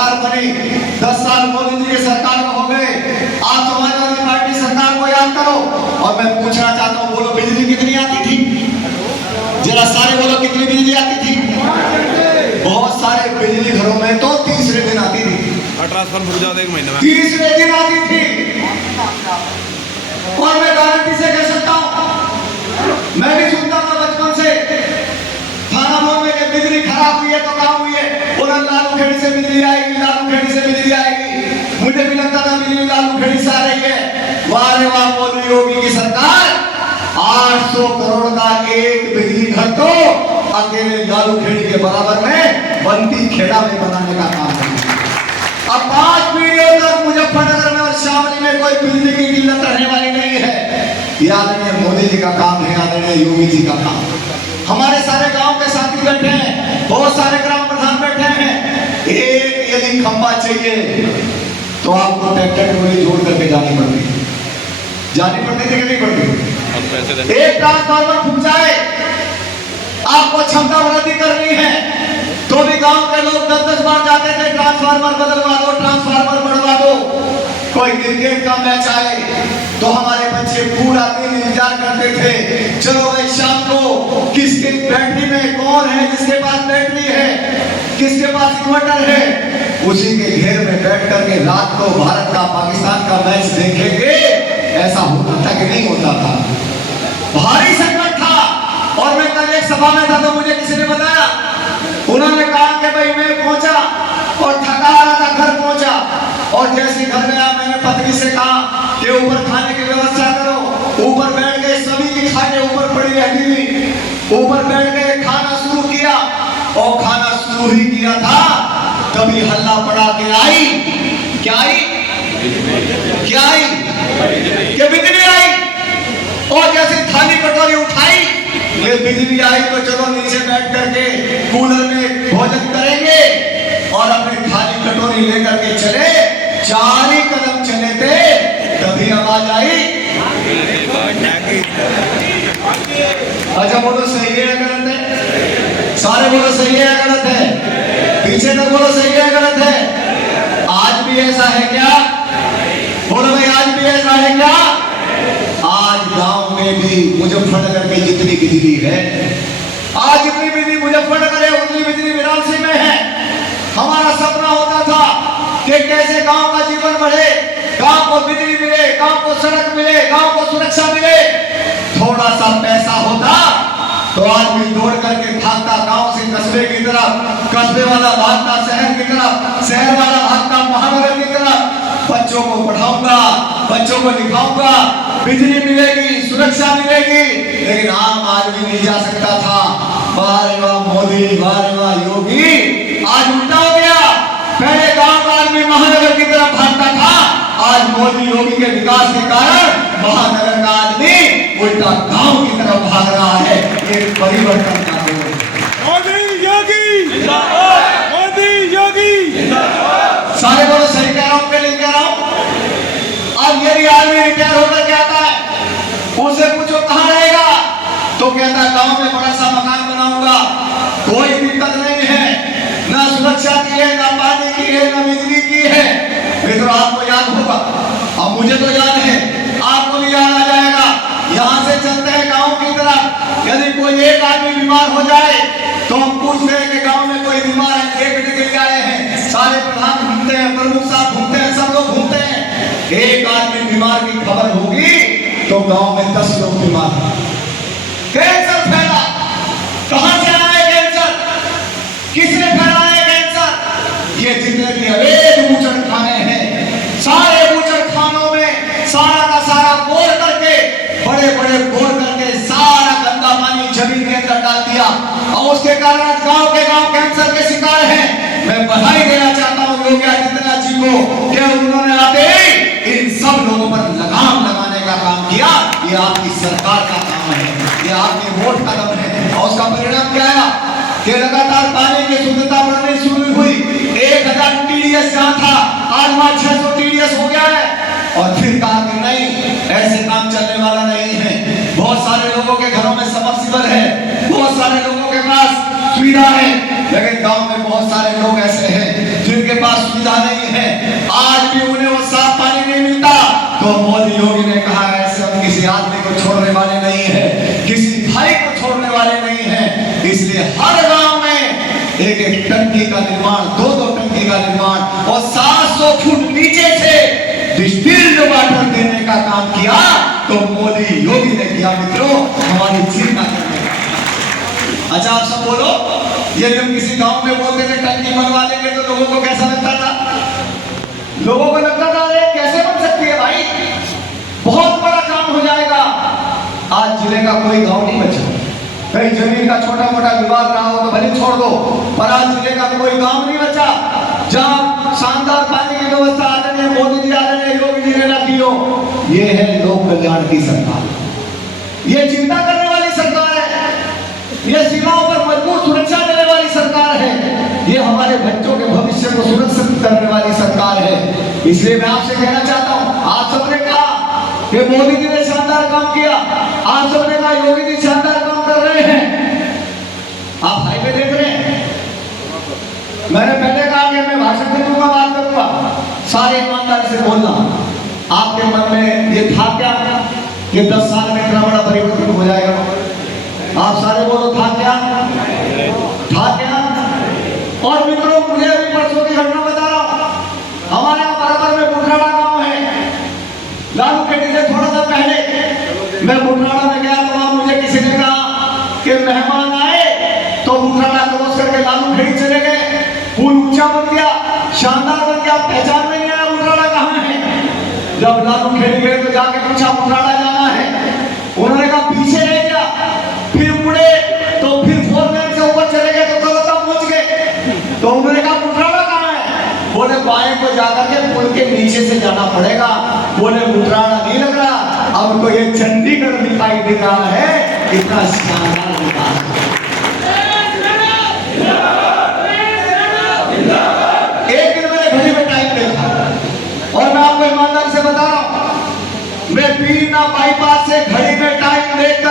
सरकार बनी, 10 साल मोदी जी की सरकार में हो गए। आप समाजवादी पार्टी सरकार को याद करो। और मैं पूछना चाहता हूँ, बोलो बिजली कितनी आती थी? जरा सारे बोलो कितनी बिजली आती थी? बहुत सारे बिजली घरों में तो तीसरे दिन आती थी, ट्रांसफार्मर हो जाता 1 महीने में, तीसरे दिन आती थी। और मैं गारंटी से कह सकता हूँ, मैं भी सुनता था बचपन से, थाना मोड़ में बिजली खराब हुई है तो काम हुई है, बोला लालू खेड़ी से बिजली आएगी, लालू खेड़ी से बिजली आएगी। मुझे भी लगता था बिजली लालू खेड़ी से आ रही है। वाह रे वाह, मोदी योगी की सरकार 800 करोड़ का एक बिजली घर तो अकेले लालू खेड़ी के बराबर में बंदी खेड़ा में बनाने का काम है। अब 5 पीढ़ियों तक मुजफ्फरनगर में और शामली में कोई बिजली की किल्लत रहने वाली नहीं है। ये आदरणीय मोदी जी का काम है, आदरणीय योगी जी का काम। हमारे सारे गांव के साथी बैठे हैं, बहुत सारे ग्राम प्रधान बैठे हैं। एक यदि खंबा चाहिए तो आपको ट्रैक्टर ट्रॉली जोड़ करके जानी पड़ती थी कि नहीं पड़ती? एक ट्रांसफार्मर फूट जाए, आपको क्षमता वृद्धि करनी है तो भी गांव के लोग 10-10 बार जाते थे, ट्रांसफार्मर बदलवा दो, ट्रांसफार्मर बढ़वा दो। कोई क्रिकेट का मैच आए तो हमारे बच्चे पूरा दिन इंतजार करते थे, चलो भाई शाम को किसके बैटरी में कौन है, जिसके पास बैटरी है, किसके पास इन्वर्टर है, उसी के घेर में बैठ करके रात को भारत का पाकिस्तान का मैच देखेंगे। ऐसा होता था कि नहीं होता था? भारी संकट था। और मैं कल एक सभा में था तो मुझे किसी ने बताया, उन्होंने कहा कि भाई मैं पहुंचा और थका रहा था, घर पहुंचा और जैसे घर गया मैंने पत्नी से कहा कि ऊपर खाने की व्यवस्था करो। ऊपर बैठ गए, सभी की खाने ऊपर पड़ी रहती थी, ऊपर बैठ गए, खाना शुरू किया और खाना शुरू ही किया था तभी हल्ला पड़ा के आई। क्या आई? क्या आई? क्या बिजली आई। और जैसे थाली कटोरी उठाई, ये बिजली आई तो चलो नीचे बैठ करके कूलर में भोजन करेंगे और अपनी थाली कटोरी लेकर के चले। 4 ही कदम चले थे तभी आवाज आई। अच्छा बोलो सही है गलत है? सारे बोलो सही है गलत है? पीछे तक बोलो सही है गलत है? आज भी ऐसा है क्या? बोलो भाई, आज भी ऐसा है क्या? आज गांव में भी मुजफ्फरनगर में जितनी बिजली है, आज जितनी बिजली मुजफ्फरनगर है उतनी बिजली वाराणसी में है। हमारा सपना होता था कि कैसे गांव का जीवन बढ़े, गांव को बिजली मिले, गांव को सड़क मिले, गांव को सुरक्षा मिले। थोड़ा सा पैसा होता तो आदमी दौड़ करके भागता गांव से कस्बे की तरफ, कस्बे वाला भागता शहर की तरफ, शहर वाला भागता महानगर की तरफ। बच्चों को पढ़ाऊंगा, बच्चों को लिखाऊंगा, बिजली मिलेगी, सुरक्षा मिलेगी, लेकिन आम आदमी नहीं जा सकता था। वाह रे वाह मोदी, वाह रे वाह योगी। आज उल्टा हो गया, पहले गांव का आदमी महानगर की तरफ भागता था, आज मोदी योगी के विकास के कारण महानगर का आदमी उल्टा गांव की तरफ भाग रहा है। एक परिवर्तन का दौर। मोदी योगी जिंदाबाद, मोदी योगी जिंदाबाद। सारे बोलो सही कह रहा हूं कि नहीं कह रहा हूं? अब यदि आदमी रिटायर होकर के आता है, उसे पूछो कहां रहेगा तो कहता है गांव में बड़ा सा मकान बनाऊंगा, कोई दिक्कत नहीं है, ना सुरक्षा की है, ना पानी की है, ना बिजली की है। मित्रों आपको याद होगा, अब मुझे तो याद है, आपको भी याद आ जाएगा। यहाँ से चलते हैं गांव की तरफ, यदि कोई एक आदमी बीमार हो जाए तो हम पूछते हैं कि गांव में कोई बीमार है, एक के लिए आए हैं, सारे प्रधान घूमते हैं, प्रमुख साहब घूमते हैं, सब लोग घूमते हैं। एक आदमी बीमार की खबर होगी तो गांव में 10 लोग बीमार हैं। कैंसर फैला, कहां से आया है कैंसर? किसने फैलाया है कैंसर? ये जितने भी अवैध बूचड़ खाने हैं, सारे बूचड़ खानों में सारा का सारा बोर करके, बड़े बड़े बोर करके सारा गंदा पानी जमीन के अंदर डाल दिया और उसके कारण गांव के गांव कैंसर के शिकार हैं। मैं बधाई देना चाहता हूं योगी आदित्यनाथ जी को कि उन्होंने आते ही इन सब लोगों पर लगाम लगाने का काम किया। ये आपकी सरकार का काम है, ये आपके वोट का काम है। और उसका परिणाम क्या आया कि लगातार पानी की शुद्धता बढ़नी शुरू हुई। 1000 TDS जहां था आज वहां 600 TDS हो गया है। और फिर कहा कि नहीं, ऐसे काम चलने वाला नहीं है। बहुत सारे लोगों के घरों में सबमर्सिबल है, बहुत सारे लोगों के पास सुविधा है, लेकिन गांव में बहुत सारे लोग ऐसे हैं जिनके पास सुविधा नहीं है, आज भी उन्हें वो साफ पानी नहीं मिलता, तो मोदी योगी ने कहा ऐसे हम किसी आदमी को छोड़ने वाले नहीं है, किसी भाई को छोड़ने वाले नहीं है, इसलिए हर गांव में एक एक टंकी का निर्माण, 2-2 टंकी का निर्माण और 700 फुट नीचे से डिस्टिल्ड वाटर देने का काम किया, तो मोदी योगी ने किया मित्रों हमारी चिंता करने। अच्छा आप सब बोलो, यदि हम किसी गांव में बोलते थे टंकी बनवा देंगे तो लोगों को कैसा लगता था? लोगों को लगता था अरे कैसे बन सकती है भाई, बहुत बड़ा काम हो जाएगा। आज जिले का कोई गांव नहीं बचा, कहीं जमीन का छोटा मोटा विवाद रहा हो तो भले छोड़ दो, पर आज जिले का कोई गांव नहीं बचा जहां शानदार पानी की व्यवस्था आदरणीय मोदी जी, आदरणीय योगी जी ने न की हो। ये है लोक कल्याण की सरकार, ये चिंता करने वाली सरकार है, ये सीमाओं पर मजबूत सुरक्षा देने वाली सरकार है, ये हमारे बच्चों के भविष्य को सुरक्षित करने वाली सरकार है। इसलिए मैं आपसे कहना चाहता हूं, आप सबने कहा कि मोदी जी ने शानदार काम किया, आप सबने कहा योगी जी शानदार काम कर रहे हैं, आप हाईवे देख रहे हैं। मैंने पहले कहा कि मैं भाषण में दूंगा, बात करूंगा, सारे ईमानदारी से बोलना। आपके मन में ये था क्या कि 10 साल में इतना बड़ा परिवर्तन हो जाएगा? आप सारे बोलो था क्या? था क्या? और मित्रों मुझे अभी परसों की घटना बता रहा हूं, हमारे यहाँ बराबर में बुटराड़ा गांव है, लालू खेड़ी से थोड़ा सा पहले मैं बुटराड़ा में गया तो वहां मुझे किसी ने कहा कि मेहमान आए तो बुटराड़ा क्रॉस करके लालू खेड़ी चले गए, पुल ऊंचा बन गया, शानदार बन गया, पहचान में नहीं आया बुटराड़ा कहाँ है। जब लालू खेड़ी गए तो जाके पूछा बुटराड़ा जाना है, उन्होंने कहा पीछे रह गया, फिर मुड़े तो फिर 4 लेन से ऊपर चले गए तो कलकत्ता पहुंच गए, तो उन्होंने कहा बुटराड़ा कहाँ है? बोले बाएं को जाकर के पुल के नीचे से जाना पड़ेगा। बोले बुटराड़ा नहीं लग रहा, अब तो ये चंडीगढ़ दिखाई दे रहा है, इतना शानदार विकास। एक दिन मैंने घड़ी में टाइम देखा और मैं आपको ईमानदारी से बता रहा हूं, मैं बीना बाईपास से घड़ी में टाइम देखकर